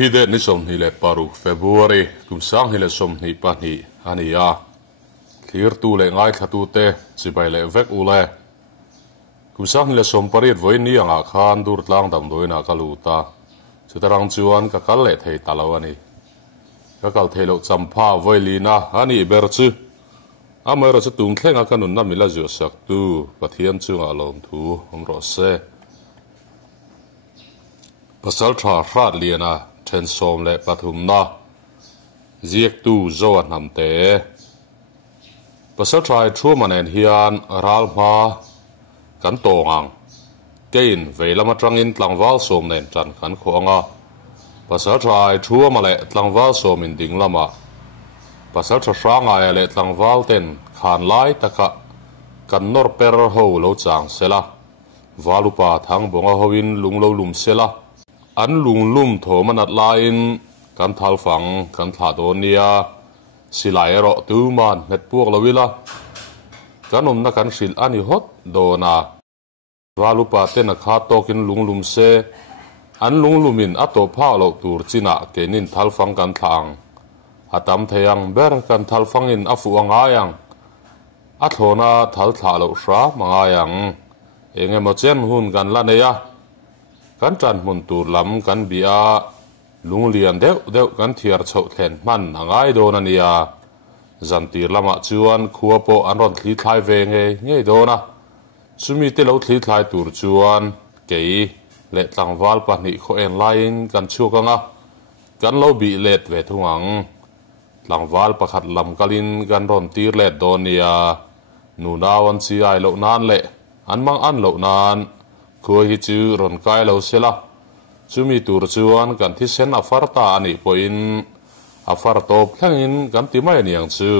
hi de ni som ni le paru February kum sang hi le som ni pa ni ania clear tu le ngai thatu te chi bai le vek u le kum sang le som parit voi ni anga khan dur tlang dam doina kaluta chutarang chuan ka kal le thei talawani ka kal thelo champha voi lina ani ber chu amara chu tung thlenga kanun na mila ju sak tu pathian chu alom thu omro se pasal tha rat liana then som le pathum na ziek tu zo nam te pasal trai thu manen hian ral ma kan tongang kein veilama tangin tlangwal som nen tran kan khonga pasal trai thu ma le tlangwal som in ding lama pasal tha ranga ya le tlangwal ten khan lai taka kan nor per ho lo chang sela walupa thang bonga hoin lunglo lum sela an lung lum tho manat lain kan thal fang kan tha donia silai ro tu man net puak lawila kanom na kan sil ani hot dona walupa ten kha tokin lung lum se an lung lumin ato pha lo tur china kenin thal fang kan thang atam theyang ber kan thal fangin afu angayang athona thal tha lo sra mangayang enge mo chen hun kan la neya kan tran mun tur lam kan bia lung lian deuh kan thiar chho thlen man angai don ania zantir lama chuan khuapo an ron thli thlai ve nge dona chumi te lo thli thlai tur chuan kei le tlangwal pahni kho en lain kan chukanga kan lo bi let ve thungang tlangwal pakhat lam kalin kan ron tir let donia nunawan chi ai lo nan le an mang an lo nan khua hi chu ron kai lo sela chumi tur chuan kan thi sen afarta ani poin afar top thlangin kan ti mai niang chu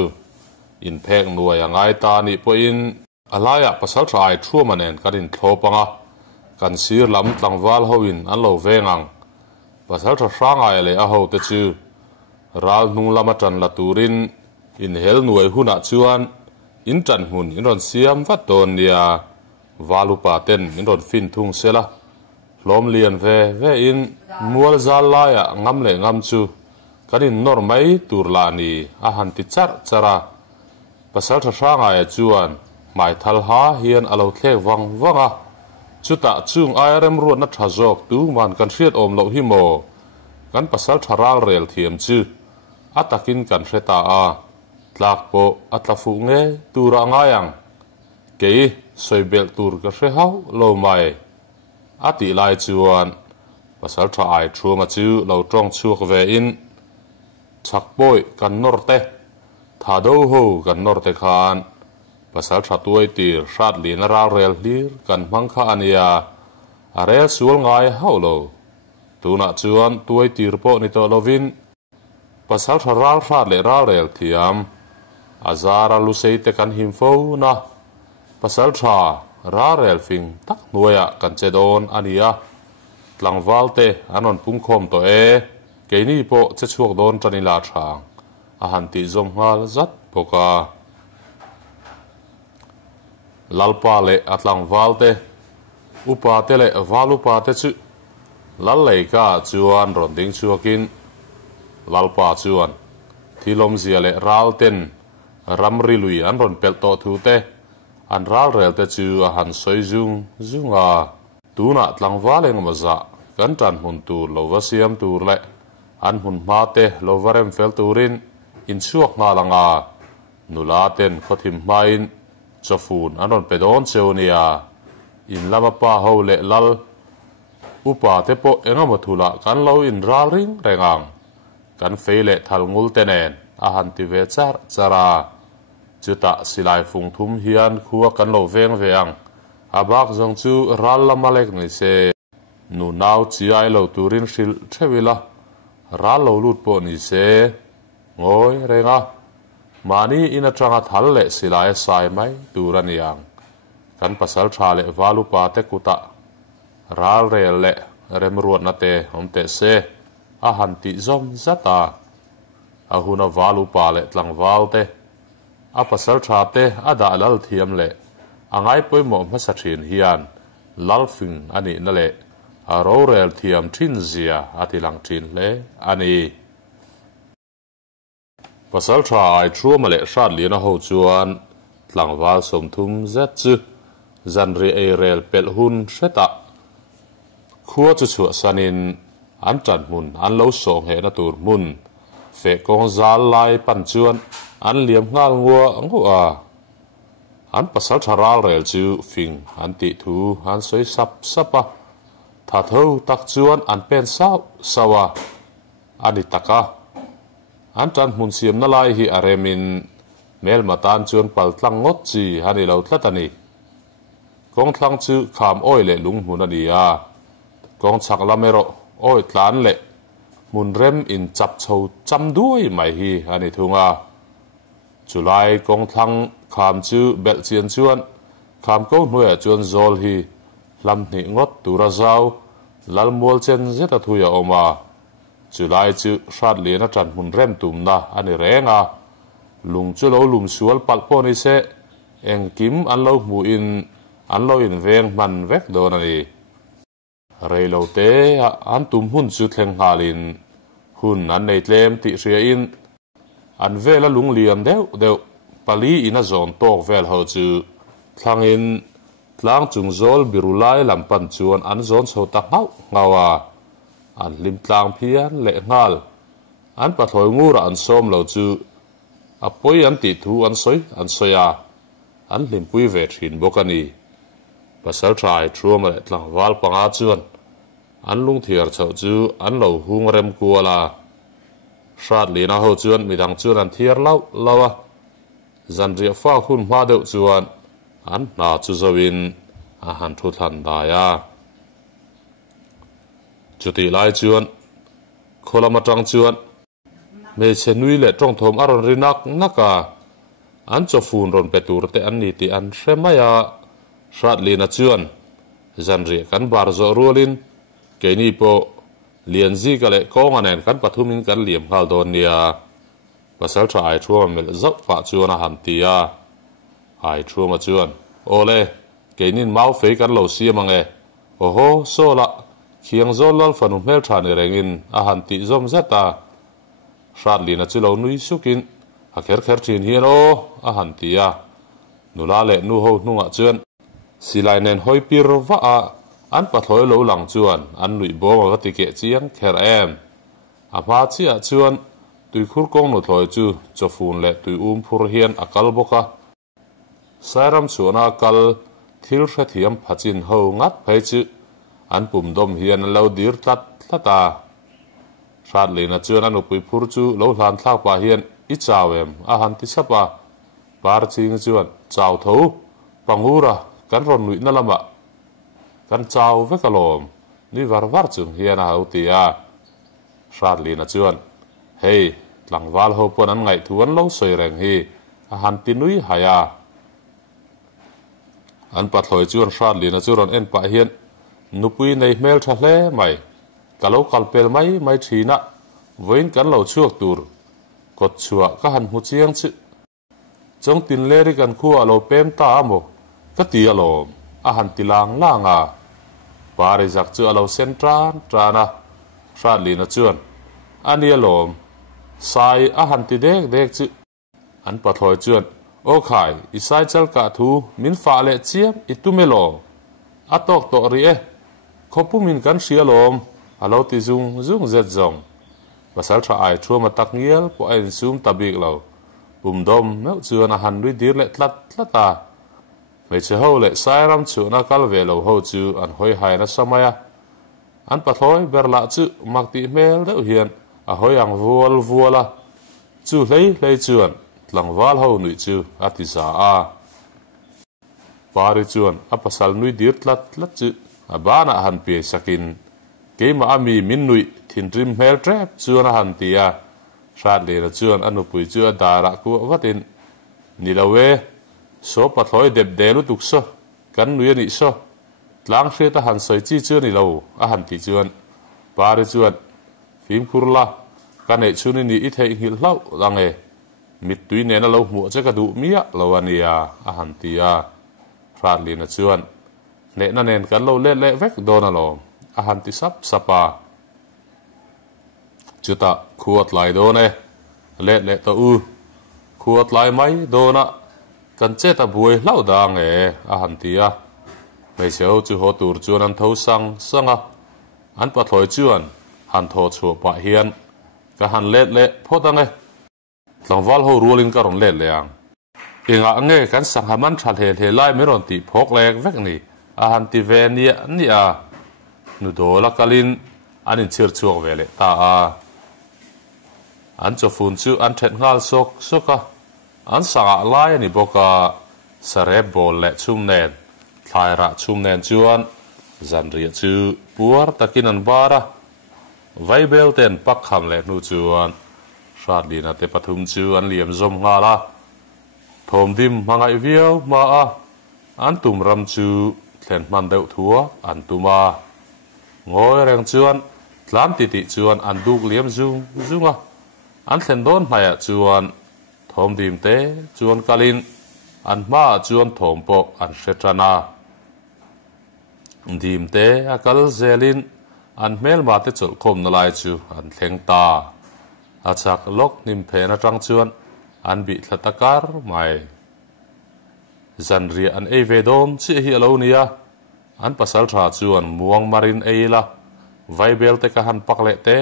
in phek nuai angai ta ni poin alaya pasal trai thu manen kan in thlopanga kan sir lam tlangwal hoin an lo vengang pasal tha rangai le a ho te chu ral nung lama tan la turin in hel nuai huna chuan in tan hun in ron siam vat don nia walupa ten in ron fin thung sela lom lian ve in mual zalaya ngam le ngam chu kanin normai turla ni a han ti chara pasal tha ranga ya chuan mai thal ha hian alo thlek wanga chuta chung irem ruat na thajok tu man kan hriat om lo hi mo kan pasal tharal rel thiam chu atakin kan hreta a tlak po atlafu nge tura ngayang kei soibel tur ka hre hau lo mai ati lai chuan pasal tha ai thuma chu lo tong chuak ve in chak boy kan norte tha do ho kan norte khan pasal tha tuai tir hrat lin ra rel hlir kan hmang kha ania are sul ngai hau lo tuna chuan tuai tir po ni to lovin pasal tha ral hrat le ral rel thiam azara lu sei te kan him fo na pasal tha ra rel fing tak nuaya kan chedon ania tlangwal te anon pungkhom to e keini po che chuak don tanila thang a han ti zom ngal zat poka lalpa le atlangwal te upa te le walupa te chu lal lei ka chuan ron ding chuakin lalpa chuan thilom zia le ral ten ramri lui an ron pel to thu te an ral rel te chu a han soi zunga tuna tlangwal eng maza kan tan hun tur lo wasiam tur le an hun ma te lo varem fel turin in chuak nga langa nula ten khothim main chofun anon pedon cheunia in lama pa ho le lal upa te po engama thula kan lo in ral ring rengang kan feile thalngul tenen a han ti ve chara chuta silai phung thum hian khuwa kan lo veng veang abak zong chu ral lamalek ni se nu naw chi ai lo turin hril thewila ral lo lut po ni se ngoi renga mani ina tanga thal le silai sai mai turaniang kan pasal tha le walupa te kuta ral rel le rem ruat na te homte se a han ti zom zata a huna walupa le tlangwal te a pasal tha te ada lal thiam le angai poimo ma sa thin hian lalfing ani na le a ro rel thiam thin zia atilang thin le ani pasal tha ai thua male shat lian a ho chuan tlangwal som thum zet chu zanri ei rel pel hun seta khua chu chu sanin an tran mun an lo som he na tur mun fe kong zal lai pan chuan an liam ngal ngua ngua an pasal tharal rel chu fing an ti thu an soi sap sapa tha tho tak chuan an pen sau sawa ani taka an tran mun siam na lai hi aremin mel matan chuan pal tlang ngot chi hani lo tlatani kong thlang chu kham oi le lung mun ani a kong chak lamero oi tlan le mun rem in chap chho cham duai mai hi ani thunga chulai kong thlang kham chu bel chian chuan kham ko hnuai chuan zol hi lam ni ngot tura zau lalmol chen zeta thuya oma chulai chu shat lena tran mun rem tumna ani renga lung chu lo lum sual palpo ni se eng kim an lo mu in an lo in veng man vek don ani reilo te an tum hun chu thleng halin hun an nei tlem ti ria in an vela lung liam deuh pali in a zon tok vel ho chu thlangin tlang chung zol birulai lampan chuan an zon chho tak ngawa an lim tlang phian le ngal an pathloi ngura an som lo chu apoi an ti thu an soya an lim pui ve thin bokani pasal trai thuam le tlang wal panga chuan an lung thiar chho chu an lo hung rem kuala shat lina ho chuan midang chuan an thiar lawa zanria fa hun ma deuh chuan an na chu zawin a han thu thlan daya chuti lai chuan kholama tang chuan me chenui le tong thom aron rinak naka an chofun ron petur te an ni ti an hremaya shat lina chuan zanria kan bar zo rolin keini po lian zi ka le kong anen kan pathumin kan liam hal don nia pasal tha ai thuam mel zau pa chuan a han tia ai thuam a chuan ole keinin mau fe kan lo siam ange oho sola khiang zol lal fanu mel thani rengin a han ti zom zata shat lina chu lo nui sukin a kher thin hian o a han tia nula le nu ho hnunga chuan silai nen hoi pir wa a an pathloi lo lang chuan an nui bom a ti ke chiang kher em a ma chia chuan tui khur kong no thloi chu chofun le tui phur hian akal boka sairam chuana kal thil hra thiam phachin ho ngat phei chu an pum dom hian lo dir tlata shat lena chuan an upui phur chu lo hlan thlak pa hian i chawem a han ti sapa par ching chuan chaw tho pangura kan ron nui na lama kan chaw vekalom ni var chung hian a hautia shat lena chuan hei tlangwal ho pon an ngai thuan lo soi reng hi a han ti nui haya an pathloi chuan shat lena chuan en pa hian nupui nei mel tha hle mai kalo kalpel mai thina voin kan lo chuak tur kot chua ka han hu chiang chi chong tin leri kan khu alo pem ta amo ka ti alo a han tilang langa pare jak chu alo sentran trana shat lena chuan ani alom sai a han ti dek chu an pathloi chuan o khai isai chal ka thu min fa le chiam itumelo atok to ri e khopumin kan hrialom alo ti zung zet zong pasal tha ai thuma tak ngial po en sum tabik lo bumdom no chuan a han ri dir le tlata me che ho le sairam chu na kal ve lo ho chu an hoi hai na samaya an pathloi berla chu makti mel deuh hian a hoi ang vuala chu hlei chuan tlangwal ho nui chu ati za a pari chuan a pasal nui dir tlat chu abana han pe sakin keima ami min nui thin rim mel trap chuan a han tia shat le na chuan anu pui chu dara ku watin nilawe so pathloi dep delu tukso kan nui ni so tlang hre ta han soi chi chu ni lo a han ti chuan pari chuan phim khurla kanei chuni ni i thei hil hlau lange mit tui ne na lo mu che ka du mia lo ania a han tia shat le na chuan ne na nen kan lo le vek don alo han ti sap sapa chuta khuat lai do ne le to u khuat lai mai do na kan che ta buai lau dang e han ti a mai seo chu ho tur chuan an tho sanga an pa thloi chuan han tho chu pa hian ka han le photang e tlangwal ho rualin ka ron le ang inga ange kan sang haman thal he lai meron ti phok lek vek ni han ti ve ni a nu do la kalin anin chir chuak vele ta a an cho fun chu an thet ngal soka an sanga lai ani boka sare bol le chum nen thlai ra chum nen chuan zan ria chu puar takin an bara vaibel ten pak kham le nu chuan sat lina te pathum chu an liam zom nga la thom dim mangai viau ma a an tum ram chu thlen man deuh thua an tuma ngoi reng chuan tlam ti chuan an duk liam zunga an thlen don hmaya chuan thom dim te chuan kalin an ma chuan thom po an hretrana dim te akal zelin an mel ma te chol khom na lai chu an thleng ta achak lok nim phe na tang chuan an bi thlatakar mai zanria an ve dom chi hi alo nia an pasal tha chuan muang marin eila vaibel te ka han pakle te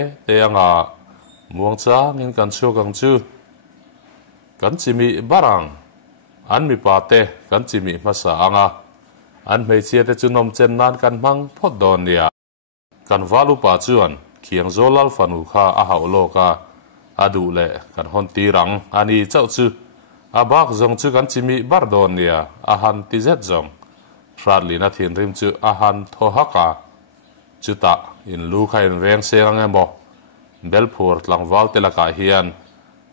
anga muang cha ngin kan chu kang chu kan chimi barang an mi pa te kan chimi masa anga an mei chia te chu nom chen nan kan mang phot don nia kan valu pa chuan khiang zolal fanu kha a hau lo ka adu le kan hon ti rang ani chau chu abak zong chu kan chimi bar don nia a han ti zet zong radli na thin rim chu a han tho haka chuta in lu khain veng seng emo belphur tlangwal te laka hian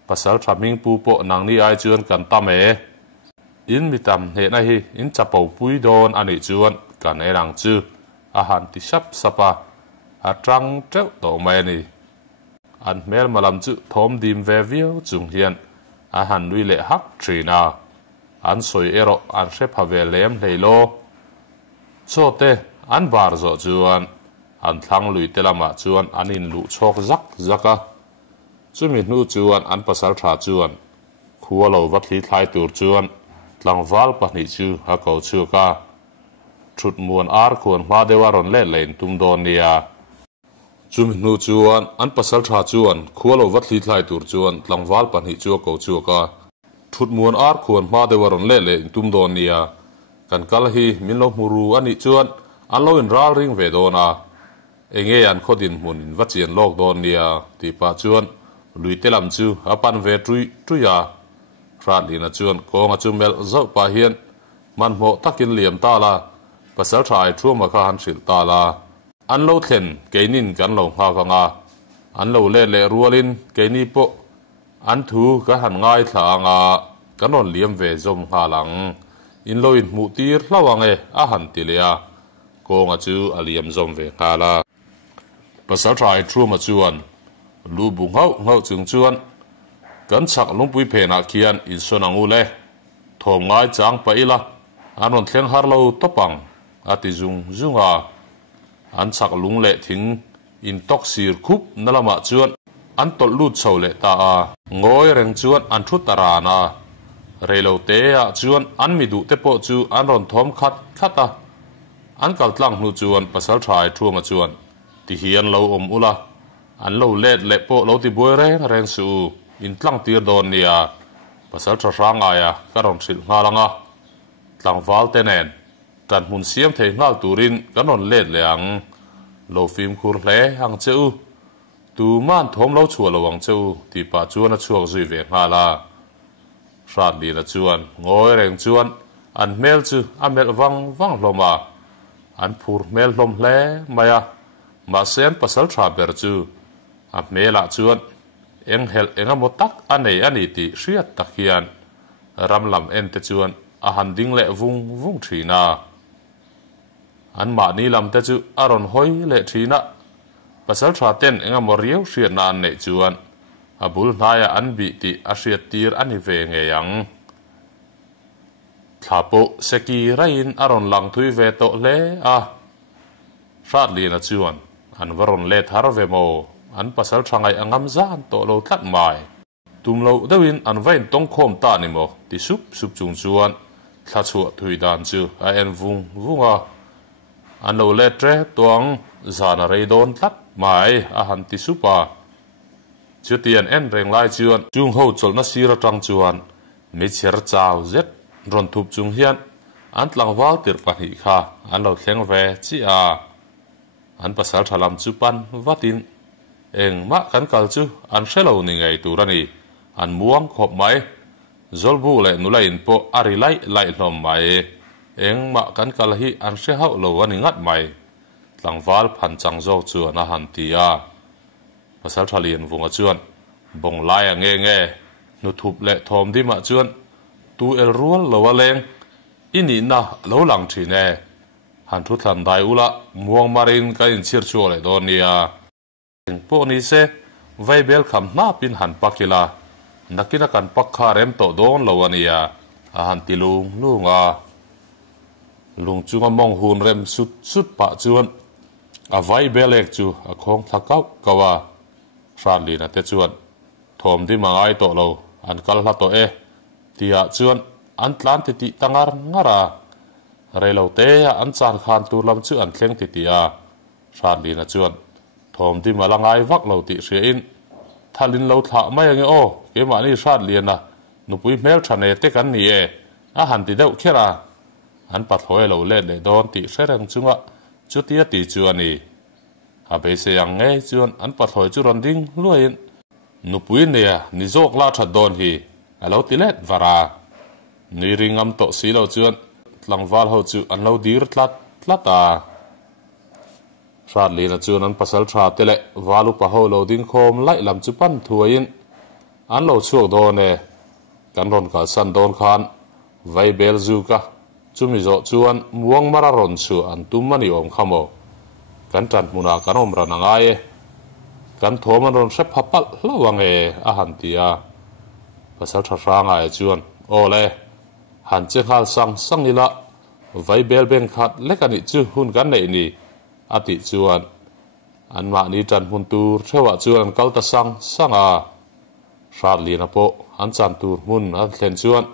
pasal thaming pu po nang ni ai chuan kan tame in mitam he na hi in chapo pui don ani chuan kan erang chu a han ti sap sapa a trăng treu to mai ni an mel malam chu thom dim ve viau chung hian a han lui le hak trina an soi ero an hre phave lem leilo chote an bar zo chuan an thlang lui telama chuan anin lu chok zaka chumi nu chuan an pasal tha chuan khualo vathli thlai tur chuan tlangwal pahnih chu ha ko chu ka thut muan ar khon ma dewaron le lein tum don nia chumi nu chuan an pasal tha chuan khualo vathli thlai tur chuan tlangwal pahnih chu ko chu ka thut muan ar khon ma dewaron le lein tum don nia kan kal hi minlo muru ani chuan an lo in ral ring ve dona enge an khodin mun vachian lok don nia ti pa chuan lui telam chu apan ve tuya radina chuan konga chu mel zo pa hian man mo takin liam ta la pasal thai thuma kha han sil ta la an lo thlen keinin kan lo nga ka nga an lo le rualin keini po an thu ka han ngai thla nga kanon liam ve zom nga lang in lo in mu tir hlawange a han tilia konga chu aliam zom ve kala pasal thai thuma chuan lu bung hau chung chuan kan chak lungpui phena khian in sonangu le thom ngai chang paila anon thleng har lo topang ati zunga an chak lung le thing in tok sir khup nalama chuan an tol lut chole ta a ngoi reng chuan an thu tarana reilo te a chuan an mi du te po chu an ron thom khata an kal tlang nu chuan pasal thai thuanga chuan ti hian lo ula an lo let le po lo ti boi reng su in tlang tir don nia pasal tha ranga ya karon thil nga langa tlangwal tenen kan hun siam thei ngal turin kanon let leang lo film khur hle hang cheu tu man thom lo chua lawang cheu ti pa chuan a chuak zui ve nga la rat li na chuan ngoi reng chuan an mel chu a mel wang hloma an phur mel hlom hle maya ma sen pasal tha ber chu a mela chuan enghel engamotak ani ti hriat takhian ramlam en te chuan a han ding le vung thina an ma ni lam te chu aron hoi le thina pasal tha ten engamorieu hriat na an nei chuan abul hnaya an bi ti a hriat tir ani ve nge yang thlapo seki rain aron lang thui ve to le a sát liền chuan an varon le thar ve mo an pasal thangai angam zan to lo tlat mai tum lo dawin an vain tong khom ta ni mo ti sup chung chuan thla chu thui dan chu a en vunga an lo le tre tuang zana rei don tlat mai a han ti supa chu tian en reng lai chuan chung ho cholna sira tang chuan mi cher chaw zet ron thup chung hian an tlang wal tir pahni kha an lo thleng ve chi a an pasal thalam chu pan vatin eng ma kan kal chu an shelo ni ngai turani an muang khop mai zolbu le nulain po ari lai hlom mai eng ma kan kal hi an she hau lo ani ngat mai tlangwal phan changzo chu na han tia pasal thalien vunga chuan bong lai nge nu thup le thom di ma chuan tu el rual lo waleng ini na lo lang thi ne han thu than dai ula muang marin ka in chir chu le don nia po ni se vai bel kham na pin han pakila nakina kan pakha rem to don lo ania a han tilung lunga lung chunga mong hun rem sut pa chuan a vai belek chu a khong thakau kawa ran li na te chuan thom di mangai to lo an kal hla to e tia chuan an tlan ti tangar ngara relo te an chan khan tur lam chu an thleng ti a ran li na chuan thom di malangai vak lo ti hria in thalin lo thla mai ange o ke ma ni ran lian na nupui mel thane te kan ni e a han ti deuh khera an pathoi lo le don ti sereng chunga chutia ti chuani a be se yang nge chuan an pathoi chu ron ding luain nupui nia ni jok la that don hi alo ti let vara ni ringam to si lo chuan tlangwal ho chu an lo dir tlata rat li na chuan an pasal tha tele walu pa ho lo ding khom lai lam chu pan thuain an lo chuak don e kan ron ka san don khan vai bel zu ka chumi zo chuan muang mara ron chu an tum mani om khamo kan tan muna kan om ran angai e kan thom an ron hre phapal hlawang e a han tia pasal tha ranga e chuan ole han che khal sang ila vai bel ben khat lekani chu hun kan nei ni ati chuan an ma ni tan hun tur thewa chuan kalta sanga rat li na po an chan tur mun an thlen chuan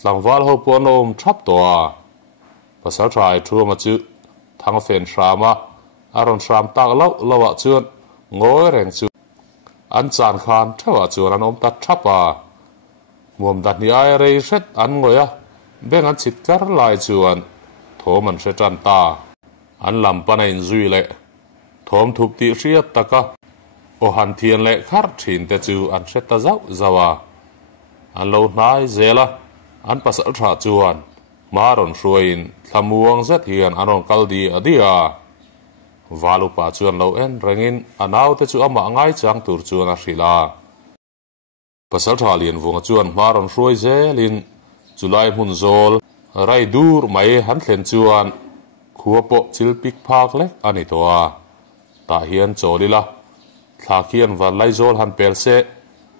tlangwal ho po nom thap to a pasal trai thu ma chu thang fen shrama aron shram tak lawa chuan ngoi reng chu an chan khan thewa chuan an om ta thapa muam dat ni ai rei set an ngoya beng an chit kar lai chuan thom an hre tan ta an lam pana in zui le thom thup ti hriat taka o han thian le khar thin te chu an hre ta zawa an lo hnai zela an pasal tha chuan maron hruain thlamuang zet hian anon kaldi adia walu pa chuan lo en rengin anaw te chu ama ngai chang tur chuan a hrila pasal tha lian vunga chuan maron hruai zelin julai hun zol rai dur mai han thlen chuan khua po chil pik phak lek ani toa ta hian cholila thla khian van lai zol han pel se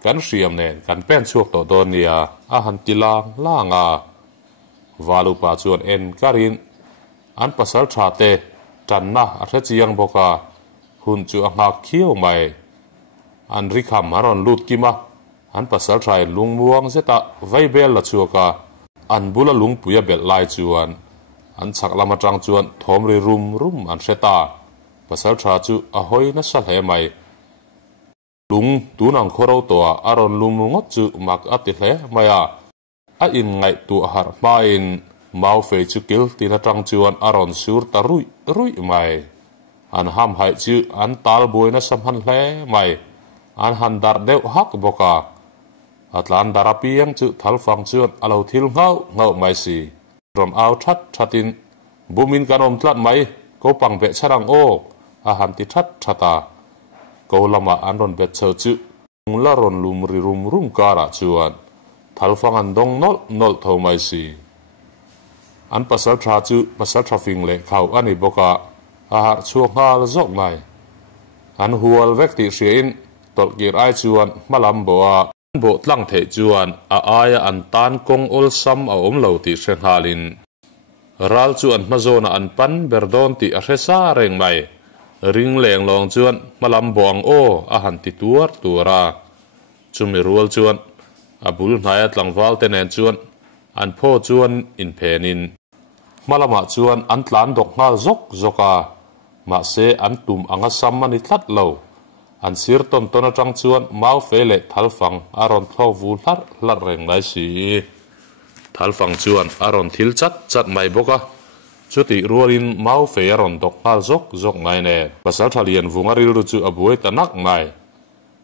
kan hriam nen kan pen chuak to don nia a han tilang langa walu pa chuan en karin an pasal tha te tanna a hre chiang boka hun chu a ngak khiau mai an ri kham haron lut kima an pasal thai lung muang zeta vai bel la chuaka an bula lung puya bel lai chuan an chak lama tang chuan thom ri rum an hreta pasal tha chu a hoi na sal he mai lung tunang khoro to aron lum ngot chu mak ati hle maya a in ngai tu har main mau fe chu kil tina tang chuan aron sur ta rui mai an ham hai chu an tal boina samhan hle mai an han dar deuh hak boka atlan darapiang chu thalfang chuan alo thil ngau mai si rom au thatin bumin kanom tlat mai ko pangbe charang o a han ti thata ko lama an ron bet chau chu la ron lum ri rum kara chuan thalfang an dong nol tho mai si an pasal tha chu pasal trafing le khau ani boka a har chuak ngal zok nai an hual vek ti hriin tol kir ai chuan malam boa bộ tlang thể chuan a aya an tan kong ol sam a om lo ti hren halin ral chuan mazona an pan berdon ti a hresa reng mai ring leng long chuan malam bawng o a han ti tura chumi rual chuan a bul hnai tlangwal te nen chuan an pho chuan in phenin malama chuan an tlan dok ngal zoka ma se an tum anga sam ani thlat lo an sir ton atang chuan mau fele thalfang aron thlo vu hlar reng lai si thalfang chuan aron thil chat mai boka chuti rualin mau fe aron dok ngal zok ngai ne pasal thalian vungaril ru chu abuai tanak mai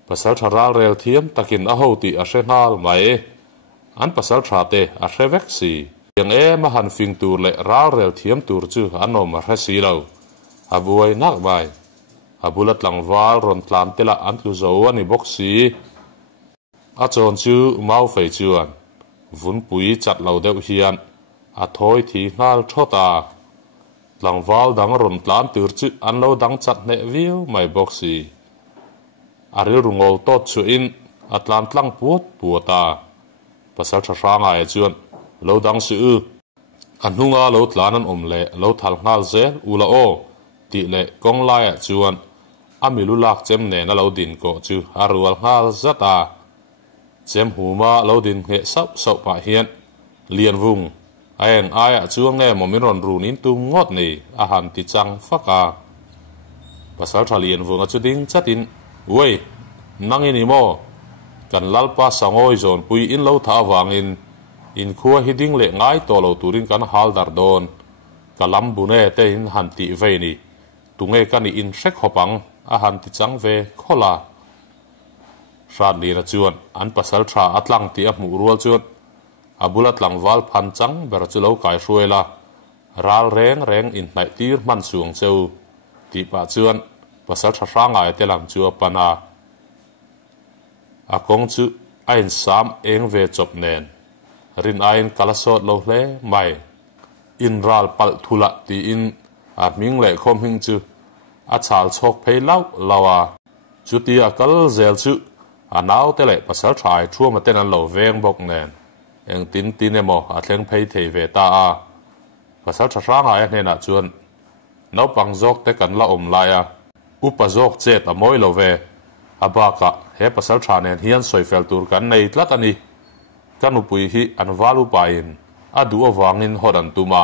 pasal tharal rel thiam takin a ho ti a hrenal mai an pasal thate a hrevek si yang ma han fing tur le ral rel thiam tur chu anom a hresi lo abuai nak mai abulat langwal ron tlam tela an tlu zo ani boxi a chon chu mau fe chuan vun pui chat lo deuh hian a thoi thi ngal thota langwal dang ron tlam tur chu an lo dang chat ne viu mai boxi aril rungol tot chu in atlam tlang puata pasal thanga e chuan lo dang si an hunga lo tlan an le lo thal ngal zel ula o ti le kong lai chuan amilu lak chem ne na lo din ko chu arual ngal zata chem huma lo din nge sau pa hian lian vung aeng aya chuang nge momin ron runin tu ngot ni a han ti chang faka pasal thalien vung a chu ding chatin wei nangini mo kan lalpa sangoi zon pui in lo tha wangin in khua hiding le ngai to lo turin kan hal dar don kalam bune te in han ti ve ni tunge kan in hrek hopang a han ti chang ve khola shat li na chuan an pasal tha atlang ti a mu rual chuan abulat langwal phan chang ber chu lo kai hruela ral reng in nai tir man suang cheu ti pa chuan pasal tha rangai te lam chu pana a kong chu ain sam eng ve chop nen rin ain kalasot lo hle mai in ral pal thula ti in a ming le khom hing chu a chal chok phei lawa chu ti a kal zel chu a naw te le pasal thai thua ma ten an lo veng bok nen eng tin emo a thleng phei thei ve ta a pasal tha ranga a hne na chuan no pang jok te kan la om lai a upa jok che ta moi lo ve abaka he pasal tha nen hian soifel tur kan nei tlat ani kanu pui hi an valu pain adu awangin hodan tuma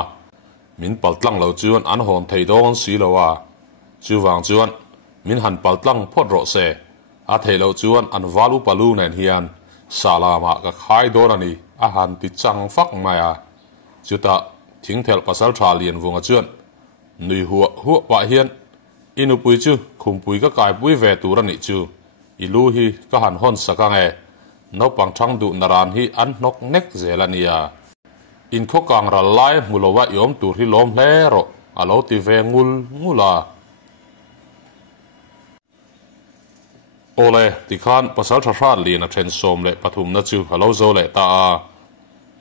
min paltlang lo chuan an hon thei don si lo wa chu wang chuan min han paltlang phot ro se a thei lo chuan an valu palu nen hian salama ka khai don ani a han ti chang fak maya chuta thingthel pasal tha lian wunga chuan nui huwa pa hian inu pui chu khum pui ka kai pui ve tur ani chu ilu hi ka han hon saka nge no pang thang du naran hi an nok nek zelania in kho kang ra lai mulowa yom tur hi lom hle ro alo ti ve ngula ole ti khan pasal tha li na then som le pathum na chu alo zo le ta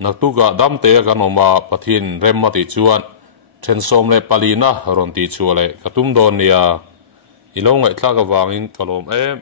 nak tu ga dam te ga no ma pathin rem ma ti chuan then som le palina ron ti chu le katum don nia ilong ngai thla ka wangin kalom em